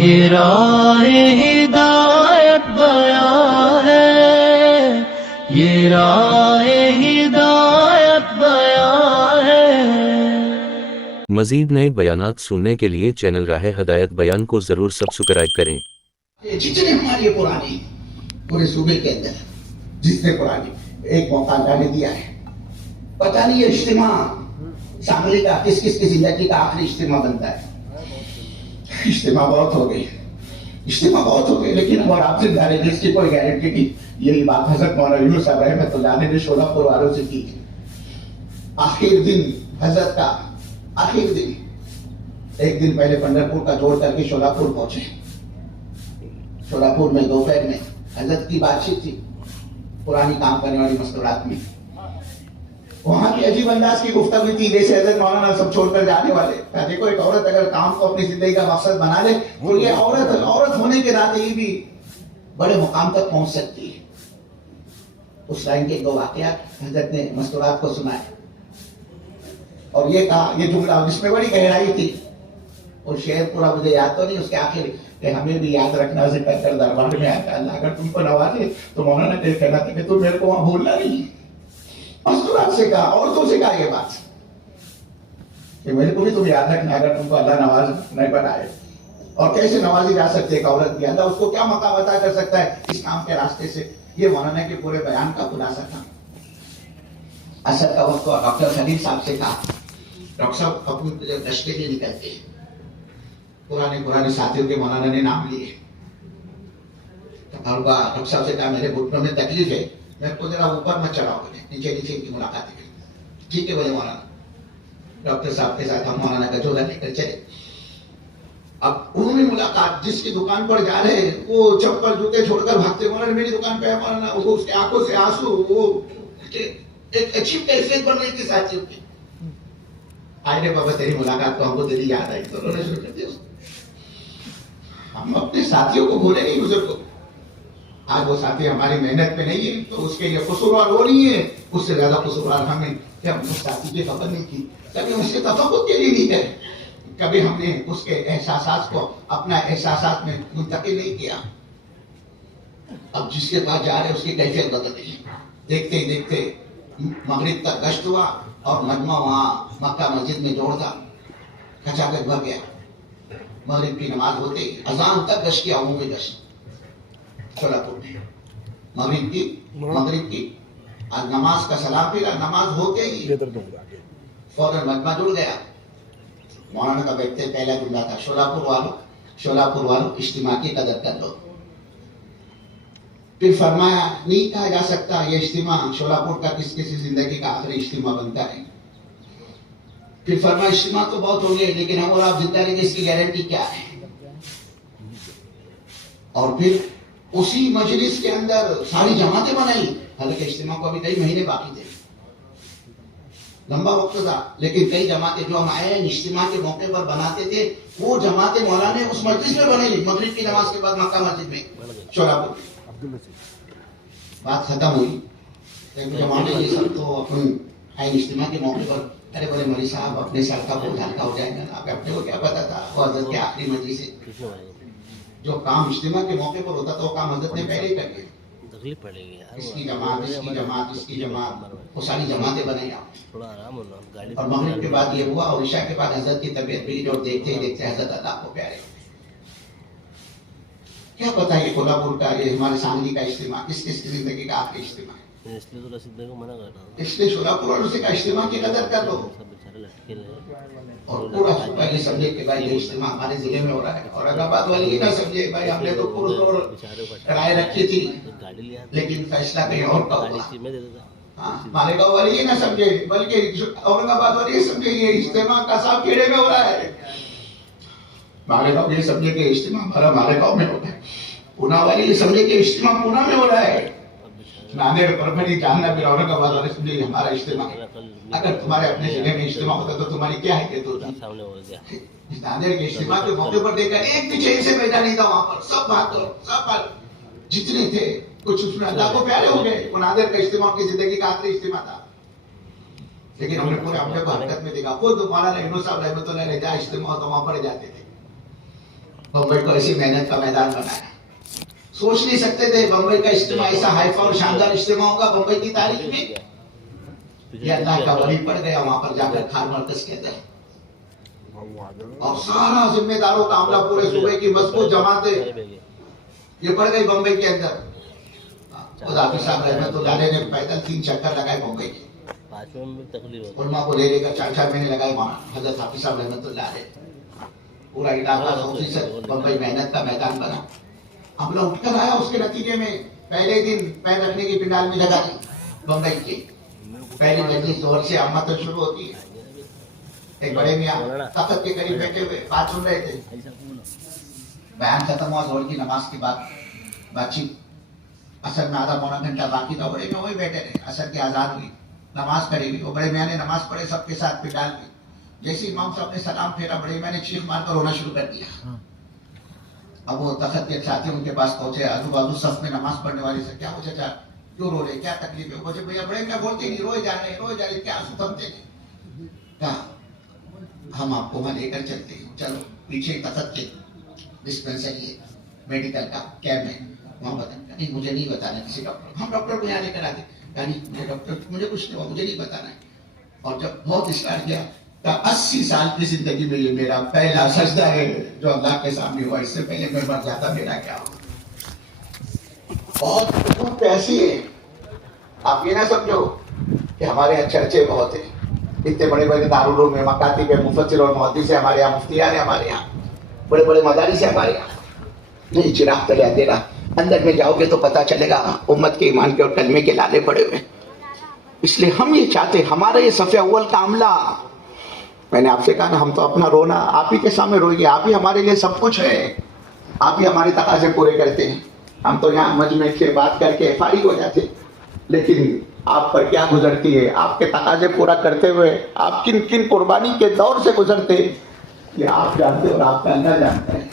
ये राह हिदायत बयां है, ये राह हिदायत बयां है। मजीद नए बयानात सुनने के लिए चैनल राह हिदायत बयान को जरूर सब्सक्राइब करें। जितने हमारे पुराने पूरे सूबे के अंदर जितने पुराने एक मौका अल्लाह ने दिया है, पता नहीं ये इज्तिमा शामिल का किस किस की जिंदगी का आखिरी इज्तिमा बनता है। इज्तिमा बहुत हो गई, इज्तिमा बहुत हो गई, लेकिन और आप जिंदा रहे इसकी कोई गारंटी नहीं। यही बात हजरत मौलाना यूनुस साहब रहमतुल्लाह अलैह ने शोलापुर वालों से की। आखिर दिन हजरत का आखिर दिन, एक दिन पहले पंढरपुर का जोड़ करके शोलापुर पहुंचे। शोलापुर में दोपहर में हजरत की बातचीत थी पुरानी काम करने वाली मस्तूरात में। वहां की अजीब अंदाज की गुफ्तगू थी, जैसे हजरत मौलाना सब छोड़कर जाने वाले। देखो एक औरत अगर काम को अपनी जिंदगी का मकसद बना ले तो ये औरत होने के नाते ही भी बड़े मुकाम तक पहुंच सकती है। उस लाइन के दो वाकयात हजरत ने मस्तूरात को सुनाए और ये कहा, ये जुमला जिसमें बड़ी गहराई थी। और शेर पूरा मुझे याद तो नहीं, उसके आखिर कि हमें भी याद रखना से कर दरबार में आया, अल्लाह अगर तुमको नवाजे तो मौलाना ने कहना था कि तुम मेरे को वहां भूलना नहीं। मस्तूरात से कहा, औरतों से कहा ये बात कि मेरे को भी तुम याद रखना अगर तुमको अल्लाह नवाज नहीं बनाए। और कैसे नवाजी जा सकते एक औरत की, अल्लाह उसको क्या मकाम अता कर सकता है इस काम के रास्ते से। ये मौलाना के पूरे बयान का खुलासा था। असर का वक्त डॉक्टर खलील साहब से कहा, डॉक्टर साहब अपनी गश्त के लिए निकलते हैं, पुराने साथियों के मौलाना ने नाम लिए। डॉक्टर साहब से कहा, मेरे घुटनों में तकलीफ है, मेरे को जरा ऊपर मत चढ़ाओ, नीचे नीचे की मुलाकात है। ठीक है बोले मौलाना। डॉक्टर साहब के साथ हम मौलाना का झोला लेकर चले। अब उन्होंने मुलाकात, जिसकी दुकान पर जा रहे हैं वो चप्पल जूते छोड़कर भागते, मौलाना मेरी दुकान पे है मौलाना। वो उसके आंखों से आंसू, वो एक अजीब कैफियत बन रही थी साथियों की। आए रे बाबा तेरी मुलाकात को हमको तेरी याद आई, तो रोना शुरू कर दिया। हम अपने साथियों को भूले नहीं, बुजुर्ग को। आज वो साथी हमारी मेहनत पे नहीं है तो उसके लिए कसूरवार वो नहीं है, उससे ज्यादा कसूरवार हमें कि हमने साथी की खबर नहीं की, कभी उसके तफक्कुर के लिए नहीं करे, कभी हमने उसके एहसास को अपना एहसास में मुंतकिल नहीं किया। अब जिसके पास जा रहे उसकी कैफियत बदल गई। देखते ही देखते मगरिब तक गश्त हुआ और मजमा वहां मक्का मस्जिद में जोड़ था, खचाखच भर गया। मगरिब की नमाज होते अजान तक गश्त किया, अमूमी गश्त शोलापुर में। मगरिब की आज नमाज का सलाम फिरा, नमाज होते ही फौरन मजमा जुड़ गया। मौलाना का बैठते पहला जुमला था, शोलापुर वालों इज्तिमा की कदर कर लो। फिर फरमाया, नहीं कहा जा सकता ये इज्तिमा शोलापुर का किसी जिंदगी का आखिरी इज्तिमा बनता है। फिर फरमाया, इज्तिमा तो बहुत हो गए, लेकिन हम और आप जिंदा रहेंगे इसकी गारंटी क्या है। और फिर उसी मजलिस के अंदर सारी जमातें बनाई, हालांकि इज्तिमा को अभी कई महीने बाकी थे, लंबा वक्त था, लेकिन कई जमातें जो हम आए इज्तिमा के मौके पर बनाते थे वो जमातें मौलाना ने उस मस्जिद में बनाई। मगरिब की नमाज के बाद मक्का मस्जिद में शोलापुर। बात खत्म हुई, जमाते ये सब तो अपन आए इज्तिमा के मौके पर, अरे बोले मौलवी साहब अपने सर का बोझ हल्का हो जाएगा ना, अपने को क्या पता था वो हजरत के आखिरी मजलिस है। जो काम इज्तिमा के मौके पर होता था वो काम हजरत ने पहले ही कर दिया। इसकी जमात वो सारी जमातें बनाई आपने। और मगरिब के बाद ये हुआ और इशा के बाद हजरत की तबीयत बिगड़ी और देखते ही देखते हजरत अल्लाह को प्यारे। क्या पता ये कोल्हापुर का, ये हमारे सांगली का इज्तिमा किस किस की जिंदगी का आखिरी इज्तिमा है। इसलिए तो रसीद को मना कर रहा हूं, इसलिए शोलापुर वालों से का इज्तिमा की कदर कर लो। और पूरा पहले समझे कि भाई ये इज्तिमा हमारे जिले में हो रहा है। औरंगाबाद वाले ये ना समझे भाई हमने तो पूरी कराए रखी थी, लेकिन फैसला कहीं और का हुआ। मालेगांव वाले ये ना समझे, बल्कि औरंगाबाद वाले ये समझे ये इज्तिमा कसाब खेड़े में हो रहा है। मालेगांव ये समझे कि इज्तिमा हमारा मालेगांव में हो रहा है। पूना वाले ये समझे कि इज्तिमा पूना में हो रहा है। नांदेड़ परभणी जानना फिर औरंगाबाद वाले समझे हमारा इज्तिमा। अगर तुम्हारे अपने जिले में इज्तिमा होता तो तुम्हारी क्या है नांदेड़ के इज्तिमा के मौके पर देखा एक भी चैन से बैठा नहीं था वहां पर, सब जितने थे कुछ उसमें अल्लाह को प्यारे हो गए। वो नांदेड़ का इज्तिमा उनकी जिंदगी का आखिरी इज्तिमा था। लेकिन हमने पूरे अपने को हरकत में देखा। खुद मौलाना यूनुस साहब रहमतुल्लाह अलैह जहाँ इज्तिमा होता वहां पर जाते थे। बम्बई को ऐसी मेहनत का मैदान बनाया। सोच नहीं सकते थे बम्बई का इज्तिमा ऐसा हाइफा और शानदार इज्तिमा होगा बम्बई की तारीख में। ये अल्लाह का वली पड़ गया वहां पर जाकर खार मरकज के अंदर, और सारा जिम्मेदारों का अमला पूरे सूबे की मजबूत जमाते ये पड़ गई बम्बई के अंदर। खुद हाफिज साहब रहमतुल्लाह अलैह ने पैदल 3 चक्कर लगाए बम्बई के, उलमा को ले लेकर 4-4 महीने लगाए वहां हजरत हाफिज साहब रहमतुल्लाह अलैह। पूरा इलाका 100% बम्बई मेहनत का मैदान बना। हमला उठकर आया, उसके नतीजे में पहले दिन पैर रखने की पिंडाल में लगा दी बम्बई की पहली मजलिस जोर से अम्मा तक शुरू होती है। एक बड़े मियां तख्त के करीब बैठे हुए बात सुन रहे थे, बयान खत्म हुआ, जोर की नमाज के बाद बातचीत। असर में आधा पौना घंटा बाकी था, बड़े मियां वही बैठे रहे। असर की आजाद हुई, नमाज पढ़ी हुई, वो बड़े मियां ने नमाज पढ़े सबके साथ पिंडाल में। जैसे इमाम साहब ने सलाम फेरा, बड़े मियां ने चीख मारकर रोना शुरू कर दिया। अब वो तख्त के साथी उनके पास पहुंचे, आजू बाजू सफ में नमाज पढ़ने वाले से, क्या हो चाचा क्यों रो रहे, क्या तकलीफ है? मुझे भैया बड़े मियां बोलते नहीं, रोए जा रहे क्या आंसू थमते नहीं। कहा हम आपको वहां लेकर चलते हैं, चलो पीछे तख्त के डिस्पेंसरी है मेडिकल का कैब में, वहां बता। नहीं मुझे नहीं बताना किसी डॉक्टर, हम डॉक्टर को यहाँ लेकर आते। नहीं मुझे डॉक्टर मुझे कुछ नहीं हुआ, मुझे नहीं बताना है। और जब बहुत इशरार किया, 80 साल की जिंदगी में ये मेरा पहला सजदा है जो अल्लाह के सामने हुआ, इससे पहले मैं मर जाता मेरा क्या हो। बहुत पैसी है, आप ये ना समझो कि हमारे यहाँ चर्चे बहुत है, इतने बड़े बड़े दारुल में मकातिब है, मुफस्सिर और मुहद्दिस है हमारे यहाँ, मुफ्तियान है हमारे यहाँ, बड़े बड़े मदारिस है हमारे यहाँ। नहीं चिराग तले अंधेरा, अंदर में जाओगे तो पता चलेगा उम्मत के ईमान के और कलमे के लाले पड़े हुए। इसलिए हम ये चाहते, हमारा ये सफ़े अव्वल का अमला, मैंने आपसे कहा ना, हम तो अपना रोना आप ही के सामने रोइए, आप ही हमारे लिए सब कुछ है, आप ही हमारे तकाज़े पूरे करते हैं। हम तो यहाँ मजमे से बात करके फारिग हो जाते, लेकिन आप पर क्या गुजरती है, आपके तकाज़े पूरा करते हुए आप किन किन कुर्बानी के दौर से गुजरते, ये आप जानते और आपका अल्लाह जानता है।